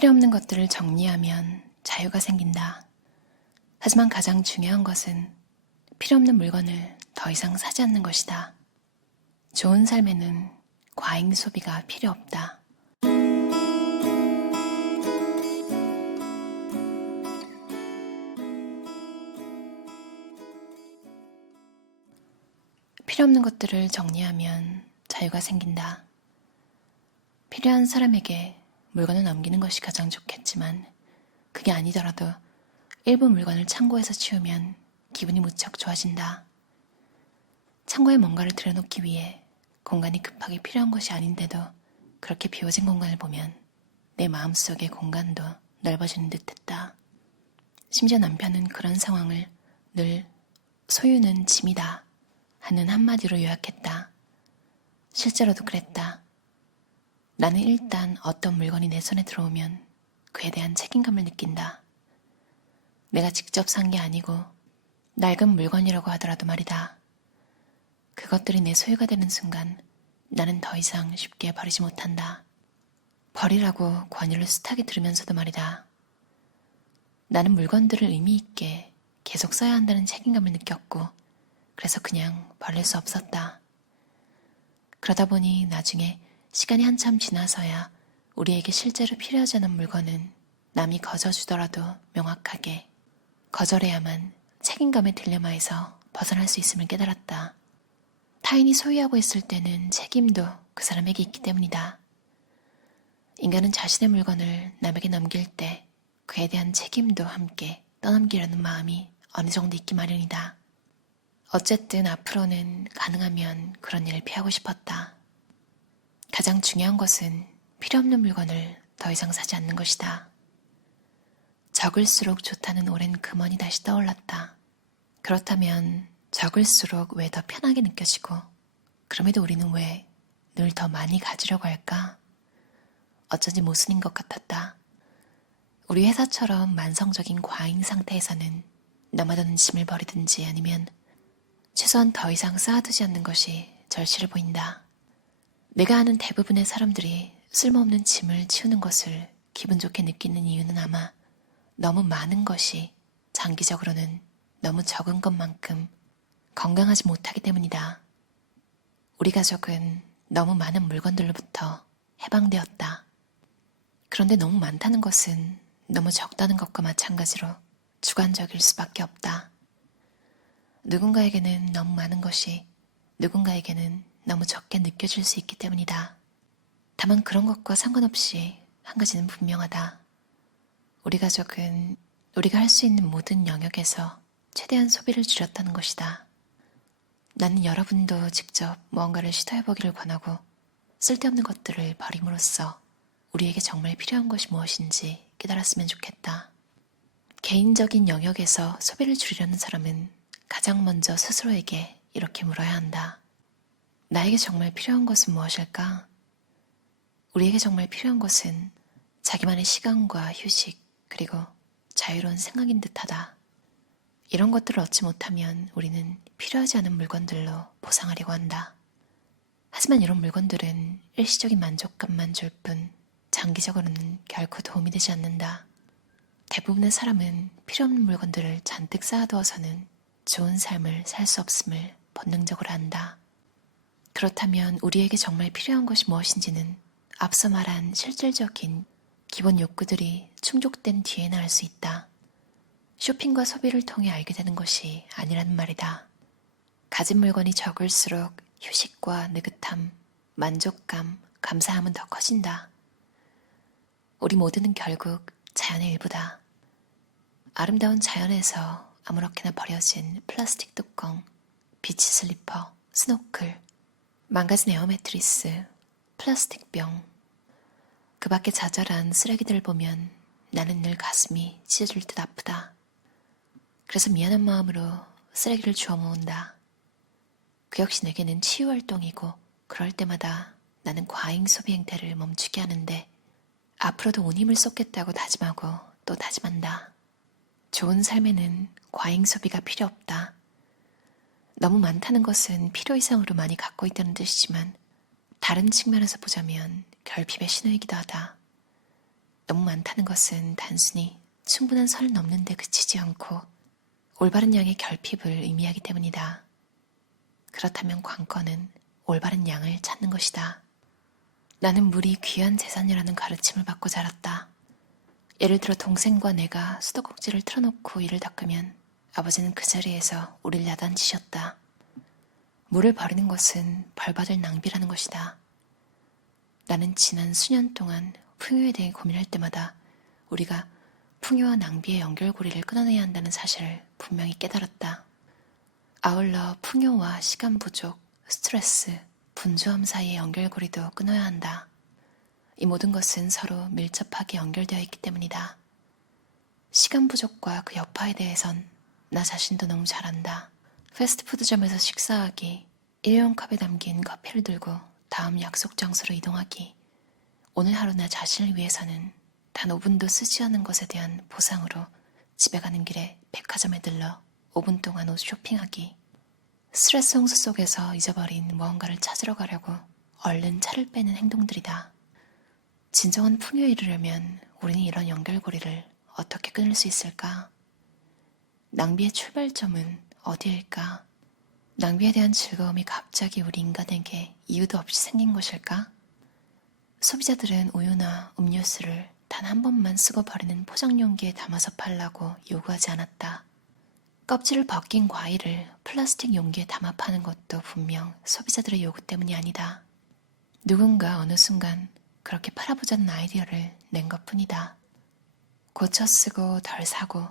필요 없는 것들을 정리하면 자유가 생긴다. 하지만 가장 중요한 것은 필요 없는 물건을 더 이상 사지 않는 것이다. 좋은 삶에는 과잉 소비가 필요 없다. 필요 없는 것들을 정리하면 자유가 생긴다. 필요한 사람에게 물건을 넘기는 것이 가장 좋겠지만 그게 아니더라도 일부 물건을 창고에서 치우면 기분이 무척 좋아진다. 창고에 뭔가를 들여놓기 위해 공간이 급하게 필요한 것이 아닌데도 그렇게 비워진 공간을 보면 내 마음속의 공간도 넓어지는 듯했다. 심지어 남편은 그런 상황을 늘 소유는 짐이다 하는 한마디로 요약했다. 실제로도 그랬다. 나는 일단 어떤 물건이 내 손에 들어오면 그에 대한 책임감을 느낀다. 내가 직접 산 게 아니고 낡은 물건이라고 하더라도 말이다. 그것들이 내 소유가 되는 순간 나는 더 이상 쉽게 버리지 못한다. 버리라고 권유를 숱하게 들으면서도 말이다. 나는 물건들을 의미 있게 계속 써야 한다는 책임감을 느꼈고 그래서 그냥 버릴 수 없었다. 그러다 보니 나중에 시간이 한참 지나서야 우리에게 실제로 필요하지 않은 물건은 남이 거저주더라도 명확하게 거절해야만 책임감의 딜레마에서 벗어날 수 있음을 깨달았다. 타인이 소유하고 있을 때는 책임도 그 사람에게 있기 때문이다. 인간은 자신의 물건을 남에게 넘길 때 그에 대한 책임도 함께 떠넘기려는 마음이 어느 정도 있기 마련이다. 어쨌든 앞으로는 가능하면 그런 일을 피하고 싶었다. 가장 중요한 것은 필요 없는 물건을 더 이상 사지 않는 것이다. 적을수록 좋다는 오랜 금언이 다시 떠올랐다. 그렇다면 적을수록 왜 더 편하게 느껴지고 그럼에도 우리는 왜 늘 더 많이 가지려고 할까? 어쩐지 모순인 것 같았다. 우리 회사처럼 만성적인 과잉 상태에서는 남아도는 짐을 버리든지 아니면 최소한 더 이상 쌓아두지 않는 것이 절실해 보인다. 내가 아는 대부분의 사람들이 쓸모없는 짐을 치우는 것을 기분 좋게 느끼는 이유는 아마 너무 많은 것이 장기적으로는 너무 적은 것만큼 건강하지 못하기 때문이다. 우리 가족은 너무 많은 물건들로부터 해방되었다. 그런데 너무 많다는 것은 너무 적다는 것과 마찬가지로 주관적일 수밖에 없다. 누군가에게는 너무 많은 것이 누군가에게는 너무 적게 느껴질 수 있기 때문이다. 다만 그런 것과 상관없이 한 가지는 분명하다. 우리 가족은 우리가 할 수 있는 모든 영역에서 최대한 소비를 줄였다는 것이다. 나는 여러분도 직접 무언가를 시도해보기를 권하고 쓸데없는 것들을 버림으로써 우리에게 정말 필요한 것이 무엇인지 깨달았으면 좋겠다. 개인적인 영역에서 소비를 줄이려는 사람은 가장 먼저 스스로에게 이렇게 물어야 한다. 나에게 정말 필요한 것은 무엇일까? 우리에게 정말 필요한 것은 자기만의 시간과 휴식 그리고 자유로운 생각인 듯하다. 이런 것들을 얻지 못하면 우리는 필요하지 않은 물건들로 보상하려고 한다. 하지만 이런 물건들은 일시적인 만족감만 줄 뿐 장기적으로는 결코 도움이 되지 않는다. 대부분의 사람은 필요 없는 물건들을 잔뜩 쌓아두어서는 좋은 삶을 살 수 없음을 본능적으로 안다. 그렇다면 우리에게 정말 필요한 것이 무엇인지는 앞서 말한 실질적인 기본 욕구들이 충족된 뒤에나 알 수 있다. 쇼핑과 소비를 통해 알게 되는 것이 아니라는 말이다. 가진 물건이 적을수록 휴식과 느긋함, 만족감, 감사함은 더 커진다. 우리 모두는 결국 자연의 일부다. 아름다운 자연에서 아무렇게나 버려진 플라스틱 뚜껑, 비치 슬리퍼, 스노클, 망가진 에어 매트리스, 플라스틱 병, 그 밖에 자잘한 쓰레기들을 보면 나는 늘 가슴이 찢어질 듯 아프다. 그래서 미안한 마음으로 쓰레기를 주워 모은다. 그 역시 내게는 치유활동이고 그럴 때마다 나는 과잉 소비 행태를 멈추게 하는데 앞으로도 온 힘을 쏟겠다고 다짐하고 또 다짐한다. 좋은 삶에는 과잉 소비가 필요 없다. 너무 많다는 것은 필요 이상으로 많이 갖고 있다는 뜻이지만 다른 측면에서 보자면 결핍의 신호이기도 하다. 너무 많다는 것은 단순히 충분한 선을 넘는 데 그치지 않고 올바른 양의 결핍을 의미하기 때문이다. 그렇다면 관건은 올바른 양을 찾는 것이다. 나는 물이 귀한 재산이라는 가르침을 받고 자랐다. 예를 들어 동생과 내가 수도꼭지를 틀어놓고 이를 닦으면 아버지는 그 자리에서 우리를 야단치셨다. 물을 버리는 것은 벌받을 낭비라는 것이다. 나는 지난 수년 동안 풍요에 대해 고민할 때마다 우리가 풍요와 낭비의 연결고리를 끊어내야 한다는 사실을 분명히 깨달았다. 아울러 풍요와 시간 부족, 스트레스, 분주함 사이의 연결고리도 끊어야 한다. 이 모든 것은 서로 밀접하게 연결되어 있기 때문이다. 시간 부족과 그 여파에 대해선 나 자신도 너무 잘 안다. 패스트푸드점에서 식사하기, 일회용 컵에 담긴 커피를 들고 다음 약속 장소로 이동하기, 오늘 하루 나 자신을 위해서는 단 5분도 쓰지 않은 것에 대한 보상으로 집에 가는 길에 백화점에 들러 5분 동안 옷 쇼핑하기, 스트레스 홍수 속에서 잊어버린 무언가를 찾으러 가려고 얼른 차를 빼는 행동들이다. 진정한 풍요에 이르려면 우리는 이런 연결고리를 어떻게 끊을 수 있을까? 낭비의 출발점은 어디일까? 낭비에 대한 즐거움이 갑자기 우리 인간에게 이유도 없이 생긴 것일까? 소비자들은 우유나 음료수를 단 한 번만 쓰고 버리는 포장용기에 담아서 팔라고 요구하지 않았다. 껍질을 벗긴 과일을 플라스틱 용기에 담아 파는 것도 분명 소비자들의 요구 때문이 아니다. 누군가 어느 순간 그렇게 팔아보자는 아이디어를 낸 것뿐이다. 고쳐 쓰고 덜 사고.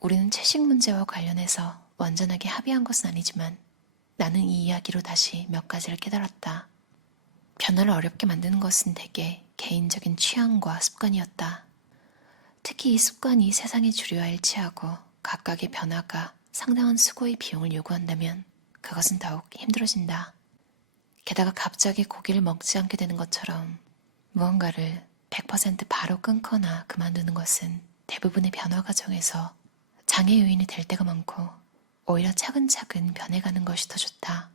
우리는 채식 문제와 관련해서 완전하게 합의한 것은 아니지만 나는 이 이야기로 다시 몇 가지를 깨달았다. 변화를 어렵게 만드는 것은 대개 개인적인 취향과 습관이었다. 특히 이 습관이 세상의 주류와 일치하고 각각의 변화가 상당한 수고의 비용을 요구한다면 그것은 더욱 힘들어진다. 게다가 갑자기 고기를 먹지 않게 되는 것처럼 무언가를 100% 바로 끊거나 그만두는 것은 대부분의 변화 과정에서 장애 요인이 될 때가 많고 오히려 차근차근 변해가는 것이 더 좋다.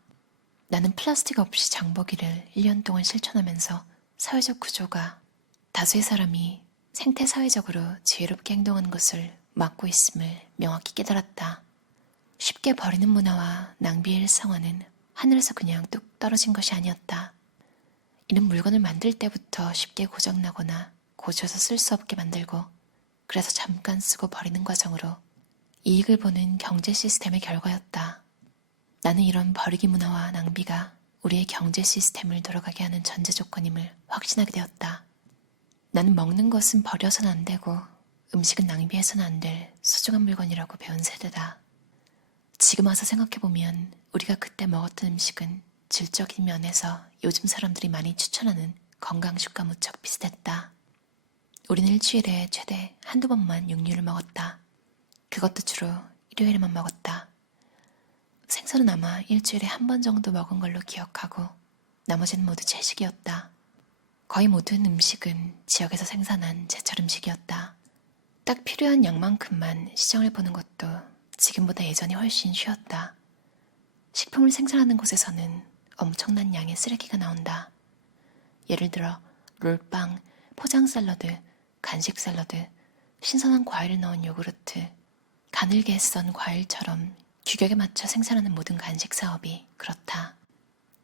나는 플라스틱 없이 장보기를 1년 동안 실천하면서 사회적 구조가 다수의 사람이 생태사회적으로 지혜롭게 행동하는 것을 막고 있음을 명확히 깨달았다. 쉽게 버리는 문화와 낭비의 일상화는 하늘에서 그냥 뚝 떨어진 것이 아니었다. 이는 물건을 만들 때부터 쉽게 고장나거나 고쳐서 쓸 수 없게 만들고 그래서 잠깐 쓰고 버리는 과정으로 이익을 보는 경제 시스템의 결과였다. 나는 이런 버리기 문화와 낭비가 우리의 경제 시스템을 돌아가게 하는 전제 조건임을 확신하게 되었다. 나는 먹는 것은 버려서는 안 되고 음식은 낭비해서는 안 될 소중한 물건이라고 배운 세대다. 지금 와서 생각해보면 우리가 그때 먹었던 음식은 질적인 면에서 요즘 사람들이 많이 추천하는 건강식과 무척 비슷했다. 우리는 일주일에 최대 한두 번만 육류를 먹었다. 그것도 주로 일요일에만 먹었다. 생선은 아마 일주일에 한 번 정도 먹은 걸로 기억하고 나머지는 모두 채식이었다. 거의 모든 음식은 지역에서 생산한 제철 음식이었다. 딱 필요한 양만큼만 시장을 보는 것도 지금보다 예전이 훨씬 쉬웠다. 식품을 생산하는 곳에서는 엄청난 양의 쓰레기가 나온다. 예를 들어 롤빵, 포장 샐러드, 간식 샐러드, 신선한 과일을 넣은 요구르트, 가늘게 썬 과일처럼 규격에 맞춰 생산하는 모든 간식 사업이 그렇다.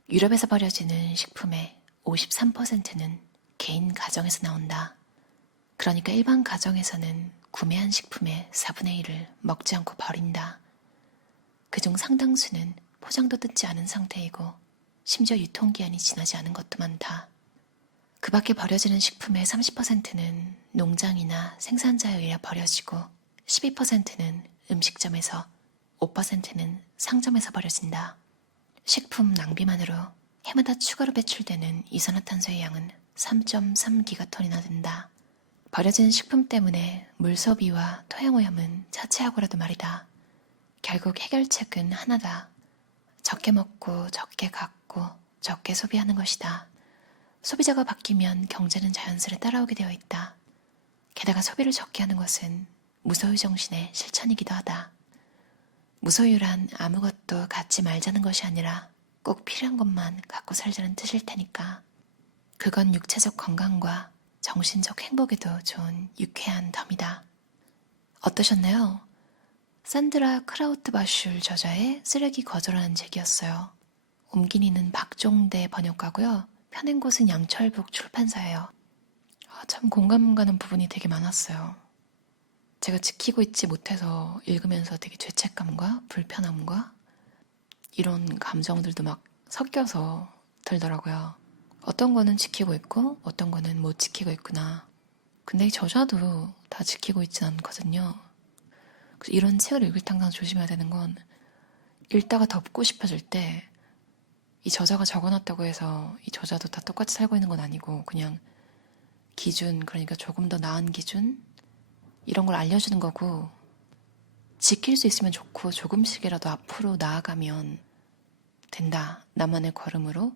유럽에서 버려지는 식품의 53%는 개인 가정에서 나온다. 그러니까 일반 가정에서는 구매한 식품의 4분의 1을 먹지 않고 버린다. 그중 상당수는 포장도 뜯지 않은 상태이고 심지어 유통기한이 지나지 않은 것도 많다. 그 밖에 버려지는 식품의 30%는 농장이나 생산자에 의해 버려지고 12%는 음식점에서 5%는 상점에서 버려진다. 식품 낭비만으로 해마다 추가로 배출되는 이산화탄소의 양은 3.3기가톤이나 된다. 버려지는 식품 때문에 물 소비와 토양오염은 차치하고라도 말이다. 결국 해결책은 하나다. 적게 먹고 적게 갖고 적게 소비하는 것이다. 소비자가 바뀌면 경제는 자연스레 따라오게 되어 있다. 게다가 소비를 적게 하는 것은 무소유 정신의 실천이기도 하다. 무소유란 아무것도 갖지 말자는 것이 아니라 꼭 필요한 것만 갖고 살자는 뜻일 테니까. 그건 육체적 건강과 정신적 행복에도 좋은 유쾌한 덤이다. 어떠셨나요? 산드라 크라우트바슐 저자의 쓰레기 거절하는 책이었어요. 옮기니는 박종대 번역가고요. 펴낸 곳은 양철북 출판사예요. 참 공감 가는 부분이 되게 많았어요. 제가 지키고 있지 못해서 읽으면서 되게 죄책감과 불편함과 이런 감정들도 막 섞여서 들더라고요. 어떤 거는 지키고 있고 어떤 거는 못 지키고 있구나. 근데 이 저자도 다 지키고 있진 않거든요. 그래서 이런 책을 읽을 때 항상 조심해야 되는 건 읽다가 덮고 싶어질 때 이 저자가 적어놨다고 해서 이 저자도 다 똑같이 살고 있는 건 아니고 그냥 기준, 그러니까 조금 더 나은 기준 이런 걸 알려주는 거고 지킬 수 있으면 좋고 조금씩이라도 앞으로 나아가면 된다. 나만의 걸음으로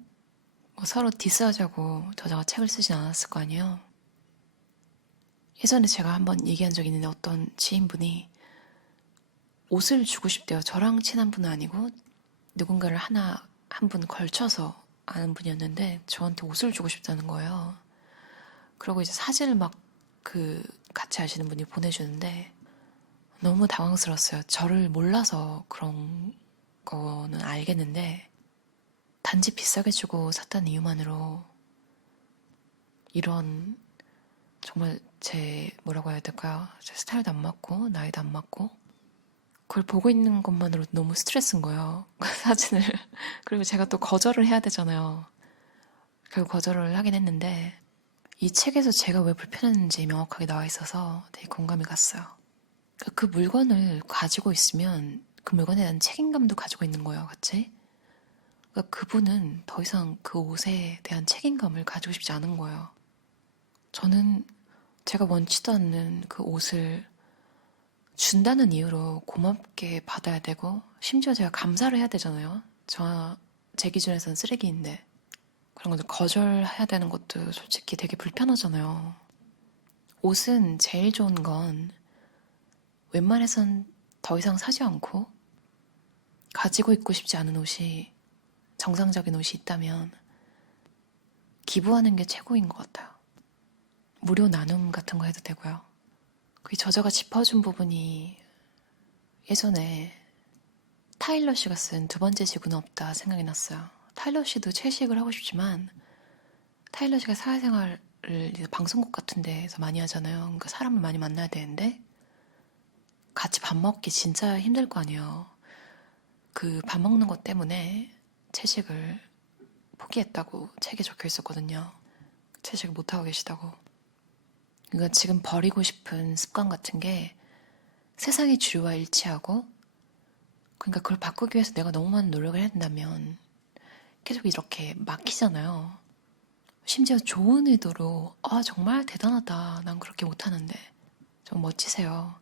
뭐 서로 디스하자고 저자가 책을 쓰진 않았을 거 아니에요. 예전에 제가 한번 얘기한 적이 있는데 어떤 지인분이 옷을 주고 싶대요. 저랑 친한 분은 아니고 누군가를 한 분 걸쳐서 아는 분이었는데 저한테 옷을 주고 싶다는 거예요. 그러고 이제 사진을 막 같이 아시는 분이 보내주는데 너무 당황스러웠어요. 저를 몰라서 그런 거는 알겠는데 단지 비싸게 주고 샀다는 이유만으로 이런 정말 뭐라고 해야 될까요? 제 스타일도 안 맞고 나이도 안 맞고 그걸 보고 있는 것만으로도 너무 스트레스인 거예요. 그 사진을. 그리고 제가 또 거절을 해야 되잖아요. 결국 거절을 하긴 했는데 이 책에서 제가 왜 불편했는지 명확하게 나와 있어서 되게 공감이 갔어요. 그 물건을 가지고 있으면 그 물건에 대한 책임감도 가지고 있는 거예요, 같이. 그러니까 그분은 더 이상 그 옷에 대한 책임감을 가지고 싶지 않은 거예요. 저는 제가 원치도 않는 그 옷을 준다는 이유로 고맙게 받아야 되고 심지어 제가 감사를 해야 되잖아요. 제 기준에서는 쓰레기인데 그런 것들 거절해야 되는 것도 솔직히 되게 불편하잖아요. 옷은 제일 좋은 건 웬만해선 더 이상 사지 않고 가지고 입고 싶지 않은 옷이 정상적인 옷이 있다면 기부하는 게 최고인 것 같아요. 무료 나눔 같은 거 해도 되고요. 그 저자가 짚어준 부분이 예전에 타일러 씨가 쓴 두 번째 지구는 없다 생각이 났어요. 타일러 씨도 채식을 하고 싶지만 타일러 씨가 사회생활을 방송국 같은 데서 많이 하잖아요. 그러니까 사람을 많이 만나야 되는데 같이 밥 먹기 진짜 힘들 거 아니에요. 그 밥 먹는 것 때문에 채식을 포기했다고 책에 적혀 있었거든요. 채식을 못하고 계시다고. 그러니까 지금 버리고 싶은 습관 같은 게 세상의 주류와 일치하고 그러니까 그걸 바꾸기 위해서 내가 너무 많은 노력을 해야 된다면 계속 이렇게 막히잖아요. 심지어 좋은 의도로 정말 대단하다. 난 그렇게 못하는데 좀 멋지세요.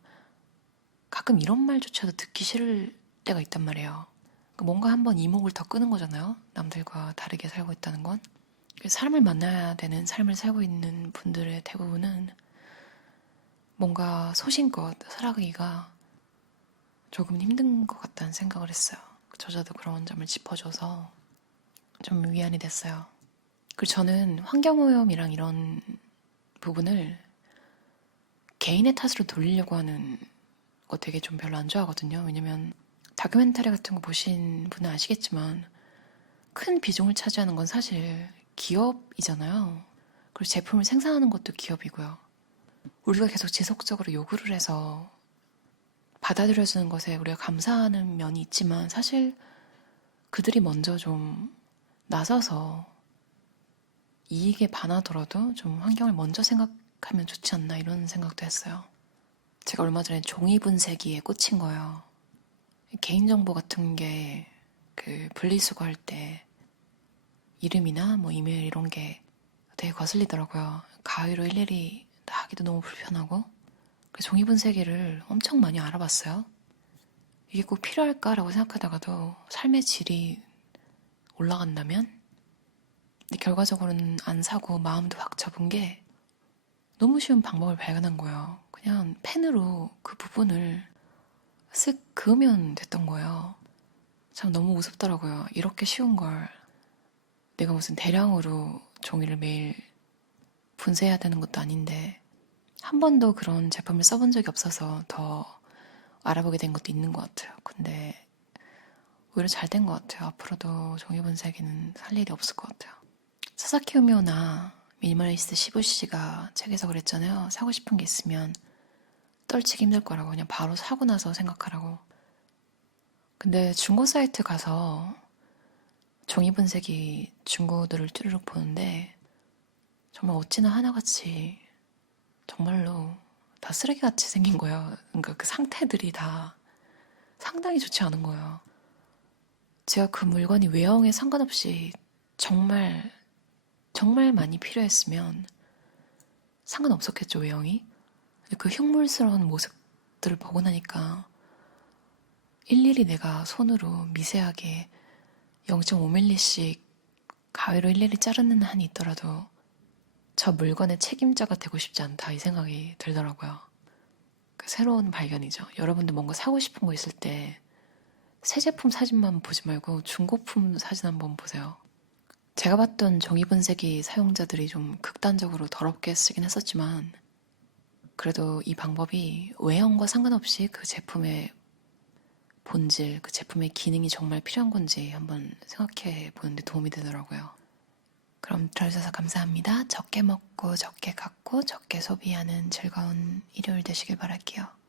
가끔 이런 말조차도 듣기 싫을 때가 있단 말이에요. 뭔가 한번 이목을 더 끄는 거잖아요. 남들과 다르게 살고 있다는 건. 사람을 만나야 되는 삶을 살고 있는 분들의 대부분은 뭔가 소신껏 살아가기가 조금 힘든 것 같다는 생각을 했어요. 저자도 그런 점을 짚어줘서 좀 위안이 됐어요. 그리고 저는 환경오염이랑 이런 부분을 개인의 탓으로 돌리려고 하는 거 되게 좀 별로 안 좋아하거든요. 왜냐면 다큐멘터리 같은 거 보신 분은 아시겠지만 큰 비중을 차지하는 건 사실 기업이잖아요. 그리고 제품을 생산하는 것도 기업이고요. 우리가 계속 지속적으로 요구를 해서 받아들여주는 것에 우리가 감사하는 면이 있지만 사실 그들이 먼저 좀 나서서 이익에 반하더라도 좀 환경을 먼저 생각하면 좋지 않나 이런 생각도 했어요. 제가 얼마 전에 종이 분쇄기에 꽂힌 거예요. 개인정보 같은 게 분리수거할 때 이름이나 뭐 이메일 이런 게 되게 거슬리더라고요. 가위로 일일이 다 하기도 너무 불편하고 종이 분쇄기를 엄청 많이 알아봤어요. 이게 꼭 필요할까라고 생각하다가도 삶의 질이 올라간다면? 근데 결과적으로는 안 사고 마음도 확 접은 게 너무 쉬운 방법을 발견한 거예요. 그냥 펜으로 그 부분을 쓱 그으면 됐던 거예요. 참 너무 우습더라고요. 이렇게 쉬운 걸 내가 무슨 대량으로 종이를 매일 분쇄해야 되는 것도 아닌데 한 번도 그런 제품을 써본 적이 없어서 더 알아보게 된 것도 있는 것 같아요. 근데 오히려 잘 된 것 같아요. 앞으로도 종이분쇄기는 살 일이 없을 것 같아요. 사사키 우미오나 미니멀리스트 시부시가 책에서 그랬잖아요. 사고 싶은 게 있으면 떨치기 힘들 거라고. 그냥 바로 사고 나서 생각하라고. 근데 중고 사이트 가서 종이분쇄기 중고들을 쭈르륵 보는데 정말 어찌나 하나같이 정말로 다 쓰레기같이 생긴 거예요. 그러니까 그 상태들이 다 상당히 좋지 않은 거예요. 제가 그 물건이 외형에 상관없이 정말 많이 필요했으면 상관없었겠죠, 외형이. 그 흉물스러운 모습들을 보고 나니까 일일이 내가 손으로 미세하게 0.5mm씩 가위로 일일이 자르는 한이 있더라도 저 물건의 책임자가 되고 싶지 않다 이 생각이 들더라고요. 그 새로운 발견이죠. 여러분들 뭔가 사고 싶은 거 있을 때 새 제품 사진만 보지 말고 중고품 사진 한번 보세요. 제가 봤던 종이분쇄기 사용자들이 좀 극단적으로 더럽게 쓰긴 했었지만 그래도 이 방법이 외형과 상관없이 그 제품의 본질, 그 제품의 기능이 정말 필요한 건지 한번 생각해 보는데 도움이 되더라고요. 그럼 들어주셔서 감사합니다. 적게 먹고 적게 갖고 적게 소비하는 즐거운 일요일 되시길 바랄게요.